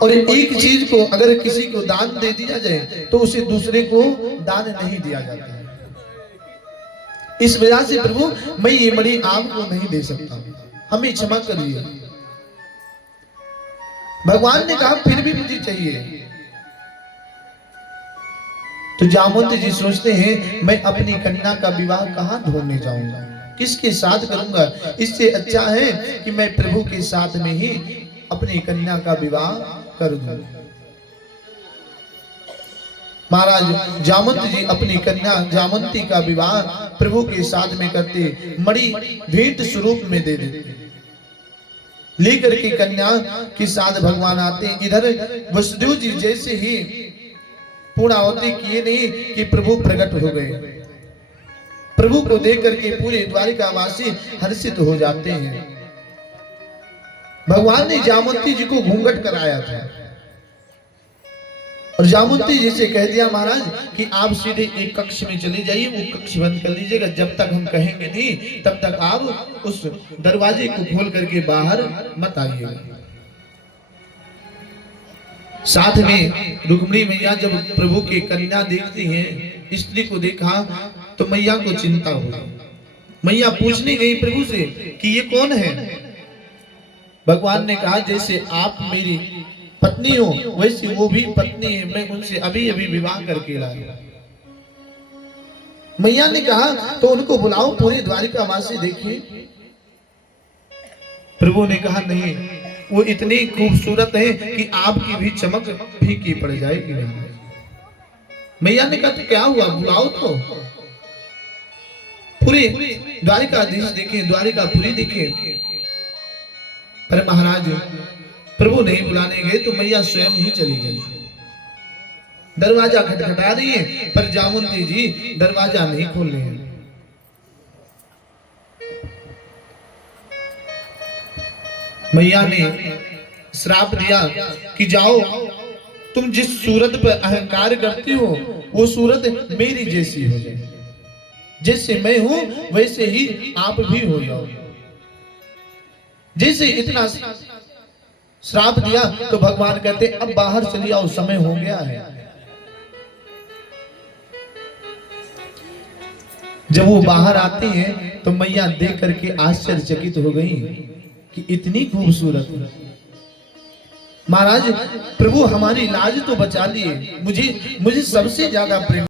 और एक चीज को अगर किसी को दान दे दिया जाए तो उसे दूसरे को दान नहीं दिया जाता है। इस वजह से प्रभु मैं ये मणि आपको नहीं दे सकता, हमें क्षमा करिए। भगवान ने कहा फिर भी मुझे चाहिए। तो जामवंत जी सोचते हैं मैं अपनी कन्या का विवाह कहां ढूंढने जाऊंगा, किसके साथ करूंगा। इससे अच्छा है कि मैं प्रभु के साथ में ही अपनी कन्या का विवाह कर दूं। महाराज जामवंत जी अपनी कन्या जामवंती का विवाह प्रभु के साथ में करते, मणि भेंट स्वरूप में दे देते। लेकर के कन्या के साथ भगवान आते। इधर वसुदेव जी जैसे ही पूर्णाहुति किए नहीं कि प्रभु प्रकट हो गए। प्रभु को देख करके पूरे द्वारिकावासी हर्षित हो जाते हैं। भगवान ने जामवंती जी को घूंघट कराया था और जामवंती जी से कह दिया महाराज कि आप सीधे एक कक्ष में चले जाइए, वो कक्ष बंद कर लीजिएगा, जब तक हम कहेंगे नहीं तब तक आप उस दरवाजे को खोल करके बाहर मत आइएगा। साथ में रुक्मिणी मैया जब प्रभु की कन्या देखती हैं, स्त्री को देखा तो मैया को चिंता हुई। मैया पूछने गई प्रभु से कि ये कौन है। भगवान ने कहा जैसे आप मेरी पत्नी हो वैसे वो भी पत्नी है, मैं उनसे अभी अभी विवाह करके लाया। मैया ने कहा तो उनको बुलाओ, पूरे द्वारिकावासी देखिए। प्रभु ने कहा नहीं, वो इतनी खूबसूरत है कि आपकी भी चमक फीकी पड़ जाएगी। मैया ने कहा तो क्या हुआ, बुलाओ तो। पूरे द्वारिकाधीश देखे, द्वारिकापुरी देखे, पर महाराज प्रभु नहीं बुलाने गए तो मैया स्वयं ही चली गई। दरवाजा खटखटा रही है पर जामुंती जी दरवाजा नहीं खोल रहे हैं। मैया ने श्राप दिया कि जाओ, तुम जिस सूरत पर अहंकार करती हो वो सूरत मेरी जैसी हो जाए, जैसे मैं हूं वैसे ही आप भी हो जाओ। जैसे इतना श्राप दिया तो भगवान कहते अब बाहर चली आओ, समय हो गया है। जब वो बाहर आती है तो मैया देख करके आश्चर्यचकित हो गई कि इतनी खूबसूरत। महाराज प्रभु हमारी लाज तो बचा लिए, मुझे सबसे ज्यादा प्रेम